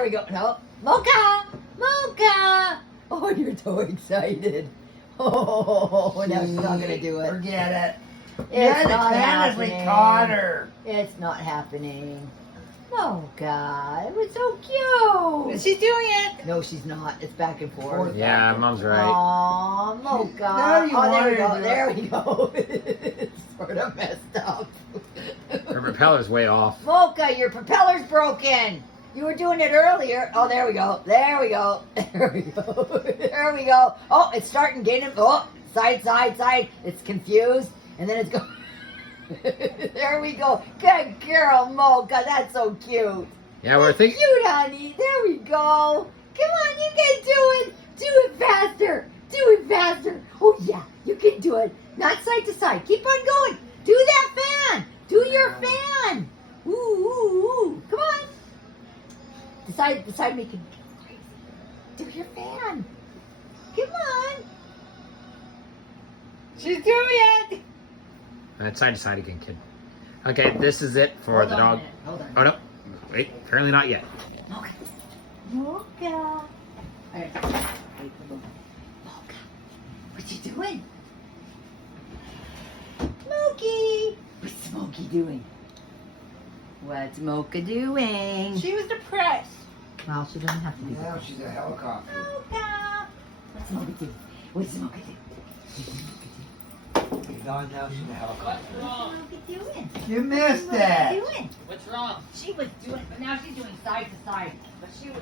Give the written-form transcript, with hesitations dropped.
There we go. No. Mocha! Mocha! Oh, you're so excited. Oh, now she's not going to do it. Forget it. It's not Honestly happening. caught her. It's not happening. Mocha, it was so cute. She's doing it. No, she's not. It's back and forth. Yeah, Mom's right. Aw, Mocha. Now you Oh, there we wanted go. to- There we go. It's sort of messed up. Her propeller's way off. Mocha, your propeller's broken. You were doing it earlier. Oh, there we go. There we go. There we go. There we go. Oh, it's starting gaining. Oh, side, side, side. It's confused. And then it's going. There we go. Good girl, Mocha. That's so cute. Yeah, we're thinking. Cute, honey. There we go. Come on, you can do it. Do it faster. Do it faster. Oh, yeah, you can do it. Not side to side. Keep on going. Do that fan. Do your fan. Ooh, ooh, ooh. Come on. Decide making crazy. Do your fan. Come on. She's doing it. Side to side again, kid. Okay, this is it for Hold the on a dog. minute. Hold on. Oh no, wait, apparently not yet. Mocha. Mocha. All right. Wait, Mocha. What you doing? Smokey. What's Smokey doing? What's Mocha doing? She was depressed. Well, she doesn't have to be. Now she's a helicopter. Mocha. What's Mocha doing? What's Mocha doing? Gone now, she's a helicopter. What's Mocha doing? You missed What's Mocha it. doing? What's wrong? She was doing, but now she's doing side to side. But she was.